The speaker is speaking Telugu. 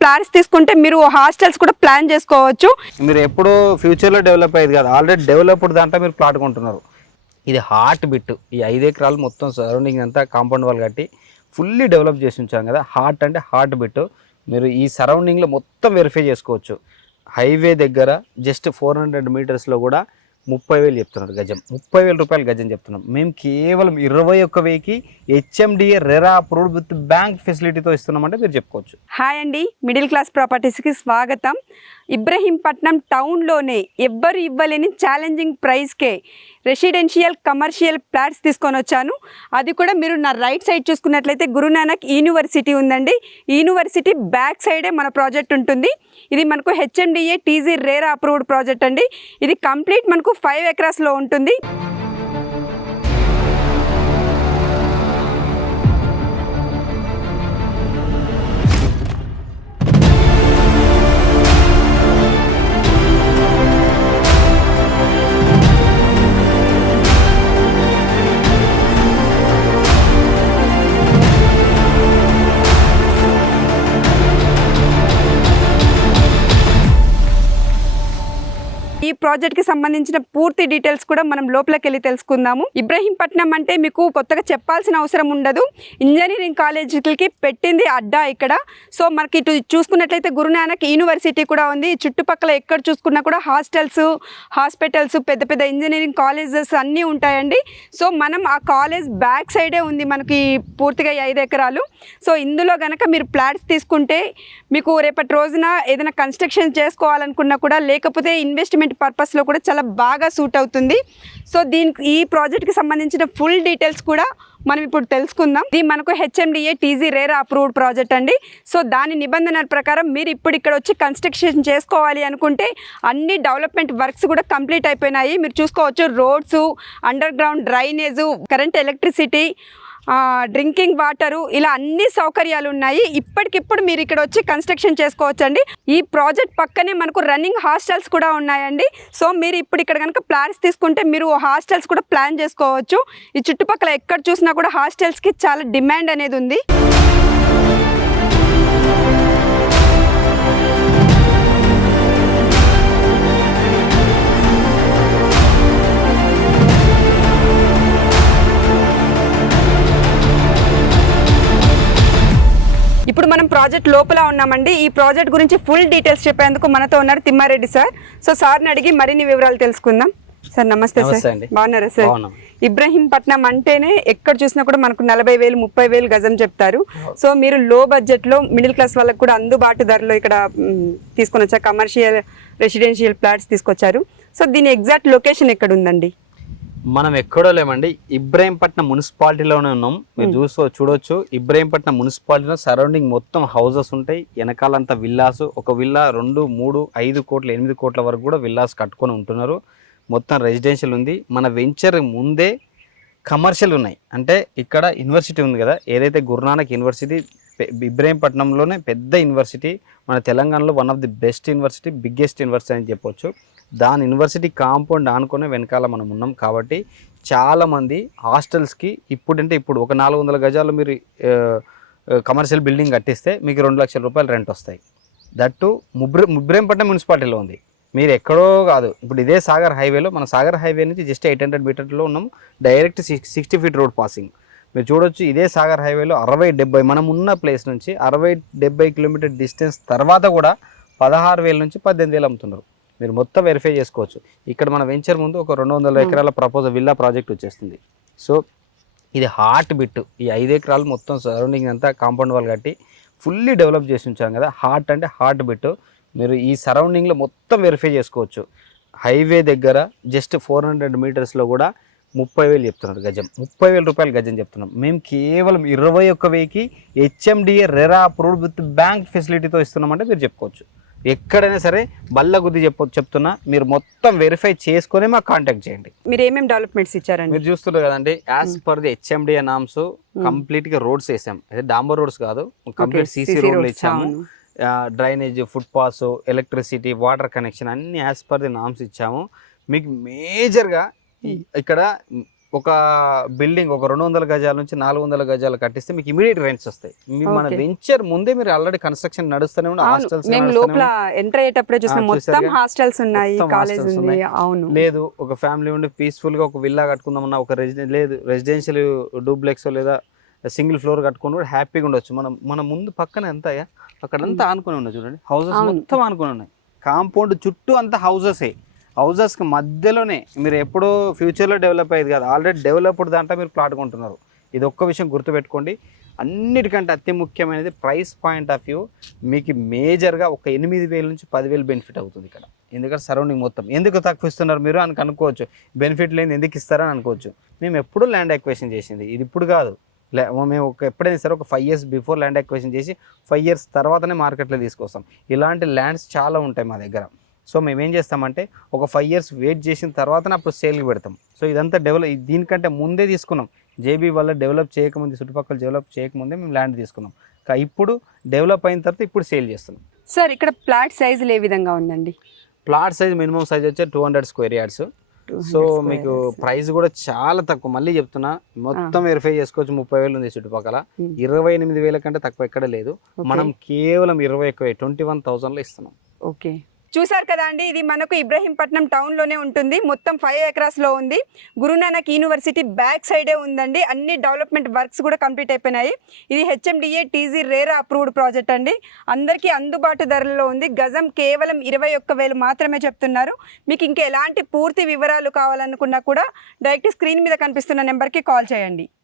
ప్లాన్స్ తీసుకుంటే మీరు హాస్టల్స్ కూడా ప్లాన్ చేసుకోవచ్చు. మీరు ఎప్పుడు ఫ్యూచర్లో డెవలప్ అయ్యేది కాదు, ఆల్రెడీ డెవలప్డ్ దాంట్లో మీరు ప్లాట్ కొంటున్నారు. ఇది హార్ట్ బిట్. ఈ 5 ఎకరాలు మొత్తం సరౌండింగ్ అంతా కాంపౌండ్ వాల్ కట్టి ఫుల్లీ డెవలప్ చేసి ఉంచాం కదా. హార్ట్ అంటే హార్ట్ బిట్. మీరు ఈ సరౌండింగ్లో మొత్తం వెరిఫై చేసుకోవచ్చు. హైవే దగ్గర జస్ట్ 400 మీటర్స్లో కూడా 30,000 చెప్తున్నారు గజం. 30,000 రూపాయలు గజం చెప్తున్నాం. మేము కేవలం 21,000కి HMDA RERA approved with bank ఫెసిలిటీతో ఇస్తున్నామంటే మీరు చెప్పుకోవచ్చు. హాయ్ అండి, మిడిల్ క్లాస్ ప్రాపర్టీస్కి స్వాగతం. ఇబ్రహీంపట్నం టౌన్లోనే ఎవ్వరు ఇవ్వలేని ఛాలెంజింగ్ ప్రైస్కే రెసిడెన్షియల్ కమర్షియల్ ఫ్లాట్స్ తీసుకొని వచ్చాను. అది కూడా మీరు నా రైట్ సైడ్ చూసుకున్నట్లయితే గురునానక్ యూనివర్సిటీ ఉందండి. యూనివర్సిటీ బ్యాక్ సైడే మన ప్రాజెక్ట్ ఉంటుంది. ఇది మనకు HMDA TG RERA approved project అండి. ఇది కంప్లీట్ మనకు 5 ఎకరాస్లో ఉంటుంది. ఈ ప్రాజెక్ట్కి సంబంధించిన పూర్తి డీటెయిల్స్ కూడా మనం లోపలికి వెళ్ళి తెలుసుకుందాము. ఇబ్రహీంపట్నం అంటే మీకు కొత్తగా చెప్పాల్సిన అవసరం ఉండదు. ఇంజనీరింగ్ కాలేజీలకి పెట్టింది అడ్డా ఇక్కడ. సో మనకి ఇటు చూసుకున్నట్లయితే గురునానక్ యూనివర్సిటీ కూడా ఉంది. చుట్టుపక్కల ఎక్కడ చూసుకున్నా కూడా హాస్టల్స్, హాస్పిటల్స్, పెద్ద పెద్ద ఇంజనీరింగ్ కాలేజెస్ అన్నీ ఉంటాయండి. సో మనం ఆ కాలేజ్ బ్యాక్ సైడే ఉంది మనకి పూర్తిగా 5 ఎకరాలు. సో ఇందులో కనుక మీరు ఫ్లాట్స్ తీసుకుంటే మీకు రేపటి రోజున ఏదైనా కన్స్ట్రక్షన్ చేసుకోవాలనుకున్నా కూడా, లేకపోతే ఇన్వెస్ట్మెంట్ పర్పస్లో కూడా చాలా బాగా సూట్ అవుతుంది. సో ఈ ప్రాజెక్ట్కి సంబంధించిన ఫుల్ డీటెయిల్స్ కూడా మనం ఇప్పుడు తెలుసుకుందాం. ఇది మనకు HMDA TG RERA approved project అండి. సో దాని నిబంధనల ప్రకారం మీరు ఇప్పుడు ఇక్కడ వచ్చి కన్స్ట్రక్షన్ చేసుకోవాలి అనుకుంటే అన్ని డెవలప్మెంట్ వర్క్స్ కూడా కంప్లీట్ అయిపోయినాయి. మీరు చూసుకోవచ్చు, roads, under ground drainage, current, electricity, drinking water, ఇలా అన్ని సౌకర్యాలు ఉన్నాయి. ఇప్పటికిప్పుడు మీరు ఇక్కడ వచ్చి కన్స్ట్రక్షన్ చేసుకోవచ్చండి. ఈ ప్రాజెక్ట్ పక్కనే మనకు రన్నింగ్ హాస్టల్స్ కూడా ఉన్నాయండి. సో మీరు ఇప్పుడు ఇక్కడ కనుక ప్లాన్స్ తీసుకుంటే మీరు హాస్టల్స్ కూడా ప్లాన్ చేసుకోవచ్చు. ఈ చుట్టుపక్కల ఎక్కడ చూసినా కూడా హాస్టల్స్కి చాలా డిమాండ్ అనేది ఉంది. ఇప్పుడు మనం ప్రాజెక్ట్ లోపల ఉన్నామండి. ఈ ప్రాజెక్ట్ గురించి ఫుల్ డీటెయిల్స్ చెప్పేందుకు మనతో ఉన్నారు తిమ్మారెడ్డి సార్. సో సార్ని అడిగి మరిన్ని వివరాలు తెలుసుకుందాం. సార్ నమస్తే సార్, బాగున్నారా సార్? ఇబ్రహీంపట్నం అంటేనే ఎక్కడ చూసినా కూడా మనకు 40,000, 30,000 గజం చెప్తారు. సో మీరు లో బడ్జెట్లో మిడిల్ క్లాస్ వాళ్ళకి కూడా అందుబాటు ధరలో ఇక్కడ తీసుకొని వచ్చారు, కమర్షియల్ రెసిడెన్షియల్ ఫ్లాట్స్ తీసుకొచ్చారు. సో దీని ఎగ్జాక్ట్ లొకేషన్ ఎక్కడ ఉందండి? మనం ఎక్కడో లేమండి, ఇబ్రహీంపట్నం మున్సిపాలిటీలోనే ఉన్నాం. మీరు చూడొచ్చు, ఇబ్రహీంపట్నం మున్సిపాలిటీలో సరౌండింగ్ మొత్తం హౌసెస్ ఉంటాయి. వెనకాలంతా విల్లాస్, ఒక విల్లా 2, 3, 5 కోట్ల 8 కోట్ల వరకు కూడా విల్లాస్ కట్టుకొని ఉంటున్నారు. మొత్తం రెసిడెన్షియల్ ఉంది. మన వెంచర్ ముందే కమర్షియల్ ఉన్నాయి. అంటే ఇక్కడ యూనివర్సిటీ ఉంది కదా, ఏదైతే గురునానక్ యూనివర్సిటీ ఇబ్రహీంపట్నంలోనే పెద్ద యూనివర్సిటీ, మన తెలంగాణలో one of the best university, biggest university అని చెప్పొచ్చు. దాని యూనివర్సిటీ కాంపౌండ్ ఆనుకునే వెనకాల మనం ఉన్నాం. కాబట్టి చాలామంది హాస్టల్స్కి ఇప్పుడు ఒక 400 గజాలు మీరు కమర్షియల్ బిల్డింగ్ కట్టిస్తే మీకు 2 లక్షల రూపాయలు రెంట్ వస్తాయి. దట్టు ఇబ్రహీంపట్నం మున్సిపాలిటీలో ఉంది. మీరు ఎక్కడో కాదు, ఇప్పుడు ఇదే సాగర్ హైవేలో, మన సాగర్ హైవే నుంచి జస్ట్ 800 మీటర్లో ఉన్నాం. Direct 60 feet road passing. మీరు చూడొచ్చు, ఇదే సాగర్ హైవేలో 60-70 మనం ఉన్న ప్లేస్ నుంచి 60-70 కిలోమీటర్ డిస్టెన్స్ తర్వాత కూడా 16,000 నుంచి 18,000 అమ్ముతున్నారు. మీరు మొత్తం వెరిఫై చేసుకోవచ్చు. ఇక్కడ మన వెంచర్ ముందు ఒక 200 ఎకరాల ప్రపోజల్ విల్లా ప్రాజెక్ట్ వచ్చేస్తుంది. సో ఇది హార్ట్ బిట్. ఈ 5 ఎకరాలు మొత్తం సరౌండింగ్ అంతా కాంపౌండ్ వాల్ కట్టి ఫుల్లీ డెవలప్ చేసి ఉంచాం కదా. హార్ట్ అంటే హార్ట్ బిట్. మీరు ఈ సరౌండింగ్లో మొత్తం వెరిఫై చేసుకోవచ్చు. హైవే దగ్గర జస్ట్ 400 మీటర్స్లో కూడా 30,000 చెప్తున్నారు గజం. 30,000 రూపాయలు గజం చెప్తున్నాం. మేము కేవలం 21,000కి HMDA RERA approved with bank ఫెసిలిటీతో ఇస్తున్నామంటే మీరు చెప్పుకోవచ్చు. ఎక్కడైనా సరే బల్ల గుద్ది చెప్తున్నా, మీరు మొత్తం వెరిఫై చేసుకుని మాకు కాంటాక్ట్ చేయండి. మీరు ఏమేమి డెవలప్మెంట్స్ ఇచ్చారండి? మీరు చూస్తున్నారు కదండి, as per the HMDA norms కంప్లీట్గా రోడ్స్ వేసాం. అదే డాంబర్ రోడ్స్ కాదు, కంప్లీట్ సీసీ రోడ్లు ఇచ్చాము. Drainage, foot pass, electricity, water connection అన్ని యాజ్ పర్ ది నామ్స్ ఇచ్చాము. మీకు మేజర్గా ఇక్కడ ఒక బిల్డింగ్ ఒక 200 గజాల నుంచి 400 గజాలు కట్టిస్తే మీకు ఇమీడియట్ రెంట్స్ వస్తాయి. మన Okay. వెంచర్ ముందే మీరు ఆల్రెడీ కన్స్ట్రక్షన్ నడుస్తూనే ఉండే అవును హాస్టల్స్ మేము లోపల ఎంటర్ అయ్యేటప్పుడే చూసాం మొత్తం చూసారుగా? హాస్టల్స్ ఉన్నాయి, మొత్తం కాలేజ్ hostels ఉంది. ఉన్నాయి. అవును లేదు ఒక ఫ్యామిలీ ఉండి పీస్ఫుల్ గా ఒక విల్లా కట్టుకుందామన్నా ఒక లేదు రెసిడెన్షియల్ డూప్లెక్స్ లేదా సింగిల్ ఫ్లోర్ కట్టుకుని కూడా హ్యాపీగా ఉండొచ్చు. మన ముందు పక్కన ఎంత అక్కడంతా ఆనుకుని ఉన్నాయి చూడండి, హౌసెస్ అవును. మొత్తం ఆనుకుని ఉన్నాయి. కాంపౌండ్ చుట్టూ అంతా హౌసెసే. హౌజెస్కి మధ్యలోనే మీరు ఎప్పుడో ఫ్యూచర్లో డెవలప్ అయ్యేది కాదు, ఆల్రెడీ డెవలప్డ్ దాంట్లో మీరు ప్లాట్ కొంటున్నారు. ఇది ఒక్క విషయం గుర్తుపెట్టుకోండి. అన్నిటికంటే అతి ముఖ్యమైనది ప్రైస్ పాయింట్ ఆఫ్ వ్యూ మీకు మేజర్గా ఒక 8,000 నుంచి 10,000 బెనిఫిట్ అవుతుంది ఇక్కడ. ఎందుకంటే సరౌండింగ్ మొత్తం ఎందుకు తక్కువ ఇస్తున్నారు మీరు అని అనుకోవచ్చు, బెనిఫిట్ లేని ఎందుకు ఇస్తారని అనుకోవచ్చు. మేము ఎప్పుడు ల్యాండ్ ఎక్వేషన్ చేసింది ఇది ఇప్పుడు కాదు. మేము ఎప్పుడైనా సరే ఒక 5 years బిఫోర్ ల్యాండ్ ఎక్వేషన్ చేసి 5 years తర్వాతనే మార్కెట్లో తీసుకొస్తాం. ఇలాంటి ల్యాండ్స్ చాలా ఉంటాయి మా దగ్గర. సో మేము ఏం చేస్తామంటే ఒక 5 years వెయిట్ చేసిన తర్వాతనే అప్పుడు సేల్కి పెడతాం. సో ఇదంతా దీనికంటే ముందే తీసుకున్నాం. జేబీ వల్ల డెవలప్ చేయకముందు, చుట్టుపక్కల డెవలప్ చేయకముందే మేము ల్యాండ్ తీసుకున్నాం. ఇప్పుడు డెవలప్ అయిన తర్వాత ఇప్పుడు సేల్ చేస్తున్నాం. సార్ ఇక్కడ ప్లాట్ సైజులు ఏ విధంగా ఉందండి? ప్లాట్ సైజ్ మినిమం సైజ్ వచ్చే 200 square yards. సో మీకు ప్రైస్ కూడా చాలా తక్కువ. మళ్ళీ చెప్తున్నా, మొత్తం వెరిఫై చేసుకోవచ్చు. 30,000 ఉంది చుట్టుపక్కల. 28,000 కంటే తక్కువ ఎక్కడ లేదు. మనం కేవలం 21,000లో ఇస్తున్నాం. ఓకే, చూసారు కదా అండి, ఇది మనకు ఇబ్రహీంపట్నం టౌన్లోనే ఉంటుంది. మొత్తం 5 acres లో ఉంది. గురునానక్ యూనివర్సిటీ బ్యాక్ సైడే ఉందండి. అన్ని డెవలప్మెంట్ వర్క్స్ కూడా కంప్లీట్ అయిపోయినాయి. ఇది HMDA TZ RERA approved project అండి. అందరికీ అందుబాటు ధరల్లో ఉంది. గజం కేవలం 21,000 మాత్రమే చెప్తున్నారు. మీకు ఇంకా ఎలాంటి పూర్తి వివరాలు కావాలనుకున్నా కూడా డైరెక్ట్ స్క్రీన్ మీద కనిపిస్తున్న నెంబర్కి కాల్ చేయండి.